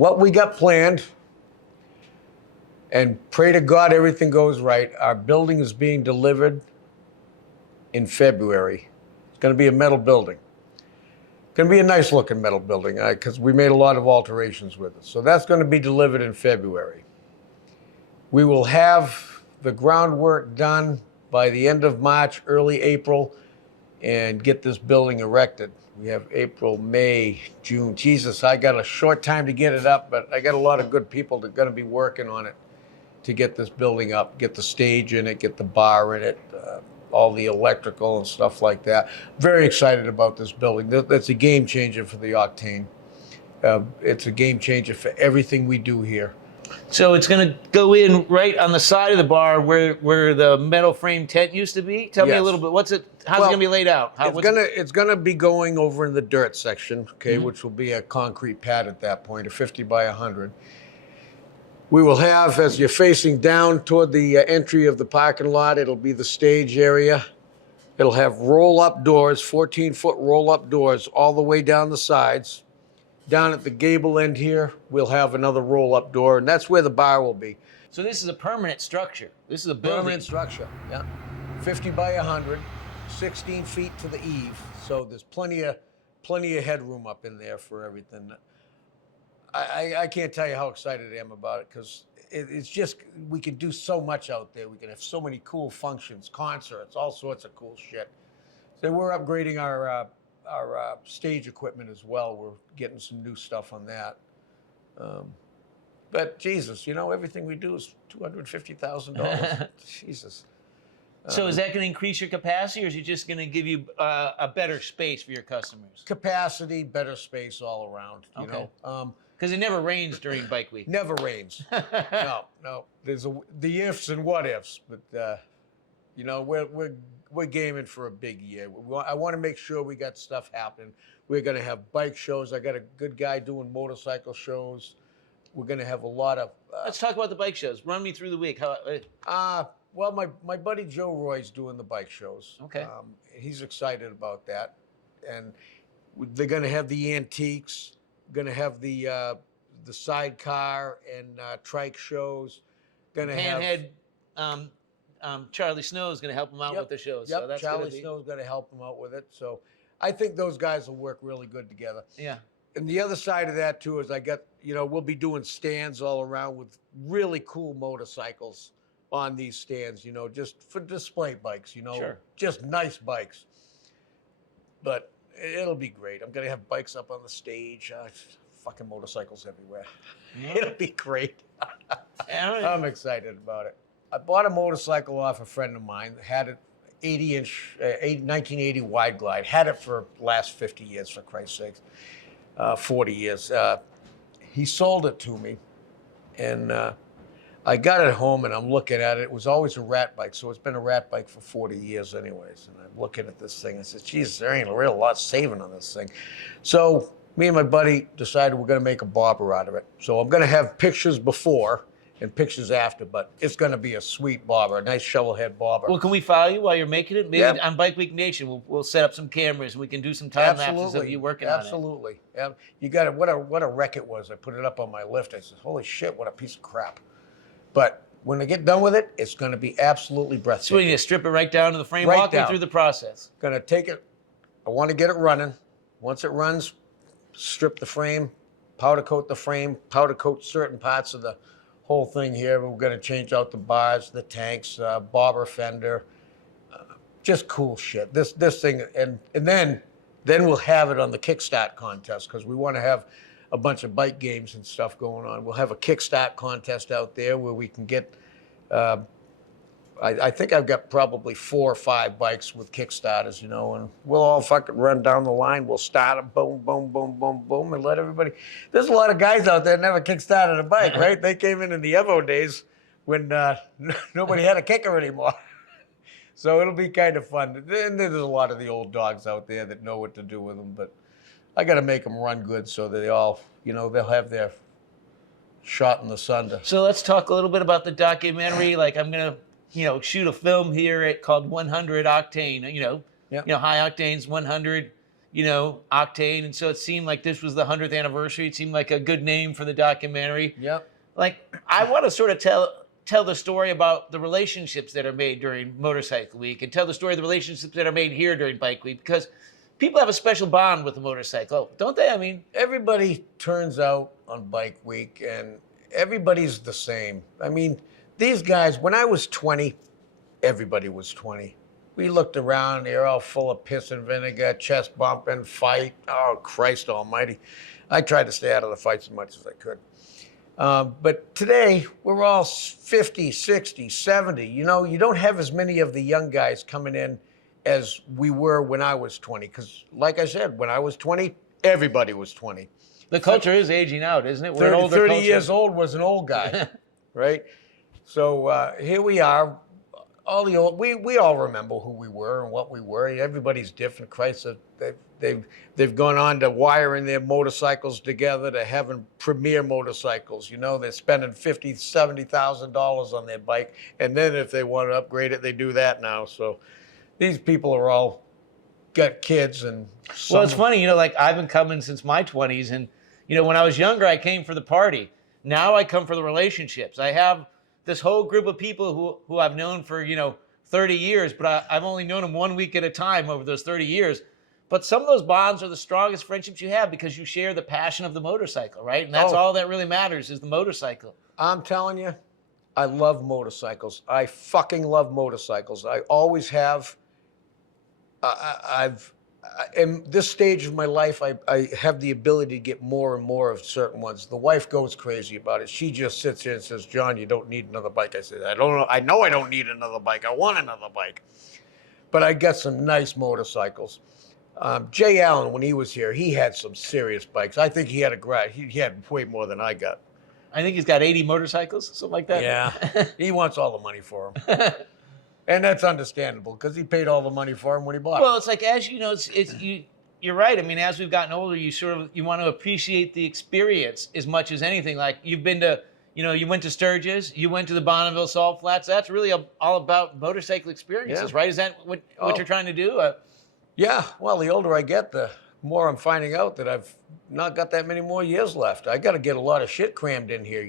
what we got planned, and pray to God everything goes right, our building is being delivered in February. It's going to be a metal building. Going to be a nice looking metal building because we made a lot of alterations with it. So that's going to be delivered in February. We will have the groundwork done by the end of March, early April, and get this building erected. We have April, May, June. Jesus, I got a short time to get it up, but I got a lot of good people that are going to be working on it to get this building up, get the stage in it, get the bar in it, all the electrical and stuff like that. Very excited about this building. That's a game changer for the Octane. It's a game changer for everything we do here. So it's going to go in right on the side of the bar where the metal frame tent used to be. Tell me a little bit. How's it going to be laid out? It's gonna be going over in the dirt section, okay, which will be a concrete pad at that point, a 50 by 100. We will have, as you're facing down toward the entry of the parking lot, it'll be the stage area. It'll have roll-up doors, 14-foot roll-up doors all the way down the sides. Down at the gable end here, we'll have another roll-up door, and that's where the bar will be. So this is a permanent structure. This is a building. Permanent structure, yeah. 50 by 100, 16 feet to the eave. So there's plenty of headroom up in there for everything. I can't tell you how excited I am about it because it's just, we can do so much out there. We can have so many cool functions, concerts, all sorts of cool shit. So we're upgrading our stage equipment as well. We're getting some new stuff on that. But Jesus, you know, everything we do is $250,000. Jesus. So is that going to increase your capacity, or is it just going to give you a better space for your customers? Capacity, better space all around, you know. Because it never rains during Bike Week. Never rains. No. There's the ifs and what ifs, but you know, we're gaming for a big year. I want to make sure we got stuff happening. We're going to have bike shows. I got a good guy doing motorcycle shows. We're going to have a lot of. Let's talk about the bike shows. Run me through the week. Well, my buddy Joe Roy's doing the bike shows. Okay. He's excited about that, and they're going to have the antiques. Going to have the sidecar and trike shows. Going to have Charlie Snow's going to help him out with the shows. Yep, so that's Charlie Snow's going to help him out with it. So I think those guys will work really good together. Yeah. And the other side of that too is we'll be doing stands all around with really cool motorcycles on these stands, you know, just for display bikes, you know, just nice bikes. But it'll be great. I'm going to have bikes up on the stage, fucking motorcycles everywhere. It'll be great. I'm excited about it. I bought a motorcycle off a friend of mine, had it 80-inch, 1980 wide glide, had it for the last 50 years, for Christ's sakes, 40 years. He sold it to me, and I got it home, and I'm looking at it. It was always a rat bike, so it's been a rat bike for 40 years anyways. And I'm looking at this thing, and I said, Jesus, there ain't a real lot saving on this thing. So me and my buddy decided we're going to make a bobber out of it. So I'm going to have pictures before and pictures after, but it's going to be a sweet bobber, a nice shovel head bobber. Well, can we follow you while you're making it? Maybe on Bike Week Nation, we'll set up some cameras and we can do some time lapses of you working on it. Absolutely. You got it. What a wreck it was. I put it up on my lift. I said, holy shit, what a piece of crap. But when I get done with it, it's going to be absolutely breathtaking. So you strip it right down to the frame, walk me through the process. Going to take it. I want to get it running. Once it runs, strip the frame, powder coat the frame, powder coat certain parts of the whole thing here. We're going to change out the bars, the tanks, bobber fender, just cool shit. This thing, and then we'll have it on the Kickstart contest because we want to have a bunch of bike games and stuff going on. We'll have a Kickstart contest out there where we can get. I think I've got probably 4 or 5 bikes with Kickstarters, you know, and we'll all fucking run down the line. We'll start them, boom, boom, boom, boom, boom, and let everybody. There's a lot of guys out there that never kickstarted a bike, right? They came in the Evo days when nobody had a kicker anymore. So it'll be kind of fun. And there's a lot of the old dogs out there that know what to do with them, but I got to make them run good so that they all, you know, they'll have their shot in the sun. So let's talk a little bit about the documentary. Like I'm going to, shoot a film here called 100 Octane, High Octane's 100. Octane, and so it seemed like this was the 100th anniversary. It seemed like a good name for the documentary. Yep. Like, I want to sort of tell the story about the relationships that are made during Motorcycle Week, and tell the story of the relationships that are made here during Bike Week, because people have a special bond with the motorcycle, don't they? I mean, everybody turns out on Bike Week, and everybody's the same. I mean, these guys, when I was 20, everybody was 20. We looked around, they're all full of piss and vinegar, chest bumping, fight. Oh, Christ almighty. I tried to stay out of the fights as much as I could. But today, we're all 50, 60, 70. You don't have as many of the young guys coming in as we were when I was 20. Because, like I said, when I was 20, everybody was 20. The culture is aging out, isn't it? We're an older 30 culture. years old was an old guy, right? So here we are. All the old, we all remember who we were and what we were. Everybody's different. Christ, they've gone on to wiring their motorcycles together to having premier motorcycles. They're spending $50,000, $70,000 on their bike, and then if they want to upgrade it, they do that now. So these people are all got kids and. Well, it's funny, like I've been coming since my 20s, and when I was younger, I came for the party. Now I come for the relationships. I have this whole group of people who I've known for 30 years, but I've only known them 1 week at a time over those 30 years. But some of those bonds are the strongest friendships you have because you share the passion of the motorcycle, right? And that's all that really matters is the motorcycle. I'm telling you, I love motorcycles. I fucking love motorcycles. I always have. In this stage of my life, I have the ability to get more and more of certain ones. The wife goes crazy about it. She just sits here and says, "John, you don't need another bike." I said, "I don't know. I know I don't need another bike. I want another bike." But I got some nice motorcycles. Jay Allen, when he was here, he had some serious bikes. I think he had a garage. He had way more than I got. I think he's got 80 motorcycles, something like that. Yeah, he wants all the money for them. And that's understandable because he paid all the money for him when he bought Well, it's like, as you know, you're right. I mean, as we've gotten older, you want to appreciate the experience as much as anything. Like you've been to, you went to Sturgis, you went to the Bonneville Salt Flats. That's really all about motorcycle experiences, right? Is that what you're trying to do? Yeah. Well, the older I get, the more I'm finding out that I've not got that many more years left. I got to get a lot of shit crammed in here,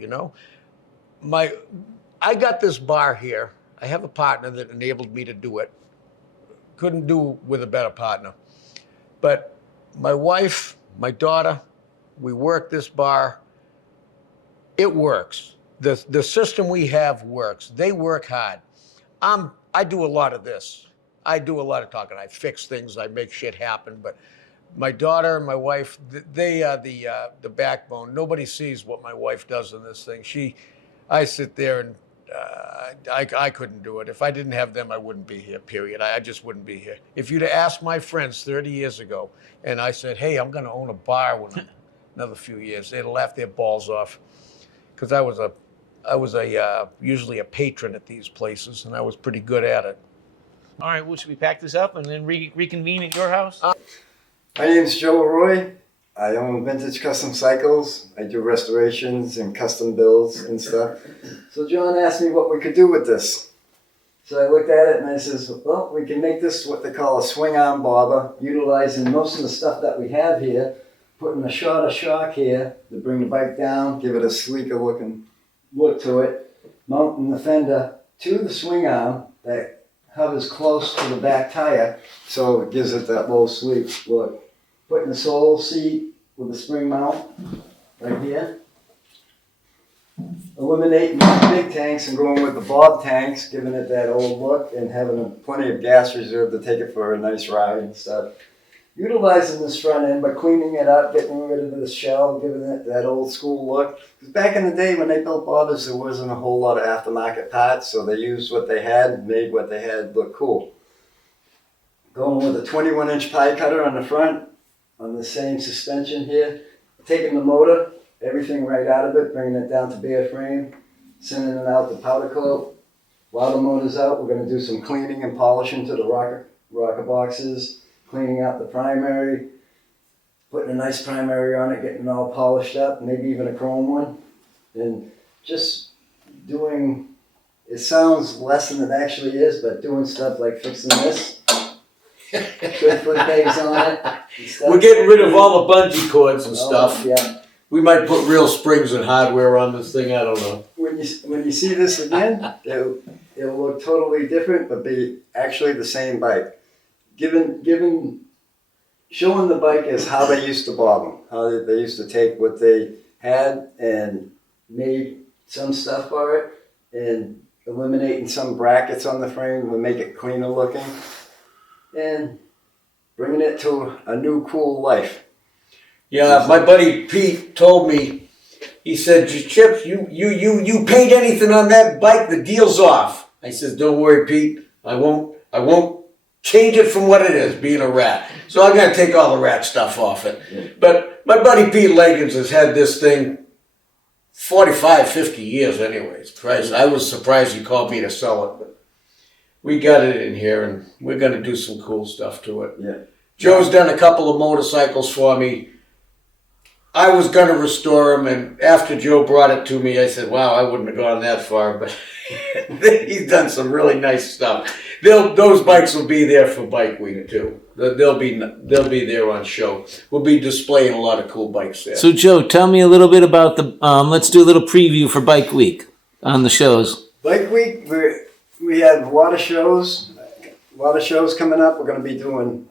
I got this bar here. I have a partner that enabled me to do it. Couldn't do with a better partner. But my wife, my daughter, we work this bar. It works. The system we have works. They work hard. I do a lot of this. I do a lot of talking. I fix things. I make shit happen. But my daughter and my wife, they are the backbone. Nobody sees what my wife does in this thing. I sit there and I couldn't do it. If I didn't have them, I wouldn't be here, period. I just wouldn't be here. If you'd have asked my friends 30 years ago, and I said, "Hey, I'm going to own a bar in another few years," they'd have laughed their balls off. Because I was usually a patron at these places, and I was pretty good at it. All right, well, should we pack this up and then reconvene at your house? My name's Joe Roy. I own Vintage Custom Cycles. I do restorations and custom builds and stuff. So John asked me what we could do with this. So I looked at it and I says, well, we can make this what they call a swing arm bobber, utilizing most of the stuff that we have here, putting a shorter shock here to bring the bike down, give it a sleeker looking look to it, mounting the fender to the swing arm that hovers close to the back tire, so it gives it that low sleek look. Putting the sole seat with the spring mount right here. Eliminating the big tanks and going with the bob tanks, giving it that old look and having plenty of gas reserve to take it for a nice ride and stuff. Utilizing this front end by cleaning it up, getting rid of the shell, giving it that old school look. Because back in the day when they built bobbers, there wasn't a whole lot of aftermarket parts, so they used what they had and made what they had look cool. Going with a 21-inch pie cutter on the front, on the same suspension here. Taking the motor, everything right out of it, bringing it down to bare frame, sending it out to powder coat. While the motor's out, we're going to do some cleaning and polishing to the rocker boxes. Cleaning out the primary, putting a nice primary on it, getting it all polished up, maybe even a chrome one. And just doing, it sounds less than it actually is, but doing stuff like fixing this, good foot pegs on it. And stuff. We're getting rid of all the bungee cords and Oh, stuff. Yeah. We might put real springs and hardware on this thing. I don't know. When you see this again, it'll look totally different, but be actually the same bike. Showing the bike as how they used to bob them, how they used to take what they had and made some stuff for it, and eliminating some brackets on the frame would make it cleaner looking, and bringing it to a new cool life. Yeah, my buddy Pete told me. He said, "Chips, you paint anything on that bike, the deal's off." I says, "Don't worry, Pete. I won't change it from what it is, being a rat. So I'm gonna take all the rat stuff off it." But my buddy Pete Leggins has had this thing 45, 50 years anyways. Christ, I was surprised he called me to sell it, but we got it in here and we're gonna do some cool stuff to it. Yeah. Joe's done a couple of motorcycles for me. I was gonna restore them, and after Joe brought it to me, I said, "Wow, I wouldn't have gone that far." But he's done some really nice stuff. Those bikes will be there for Bike Week too. They'll be there on show. We'll be displaying a lot of cool bikes there. So Joe, tell me a little bit about the. Let's do a little preview for Bike Week on the shows. Bike Week, we have a lot of shows. A lot of shows coming up. We're going to be doing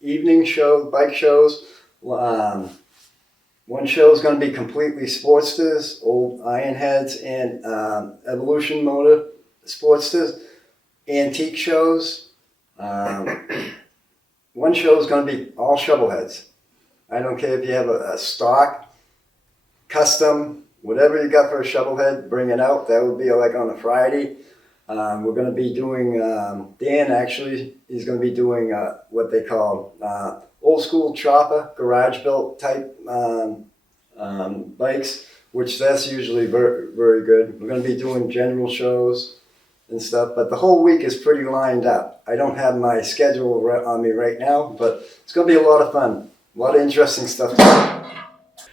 evening shows, bike shows. One show is going to be completely Sportsters, old Ironheads, and Evolution Motor Sportsters. Antique shows. One show is going to be all shovelheads. I don't care if you have a stock, custom, whatever you got for a shovelhead, bring it out. That would be like on a Friday. We're going to be doing, Dan actually is going to be doing what they call old school chopper, garage built type bikes, which that's usually very, very good. We're going to be doing general shows and stuff, but the whole week is pretty lined up. I don't have my schedule on me right now, but it's going to be a lot of fun. A lot of interesting stuff.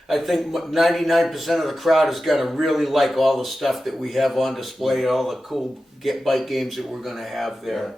I think 99% of the crowd is going to really like all the stuff that we have on display, all the cool bike games that we're going to have there.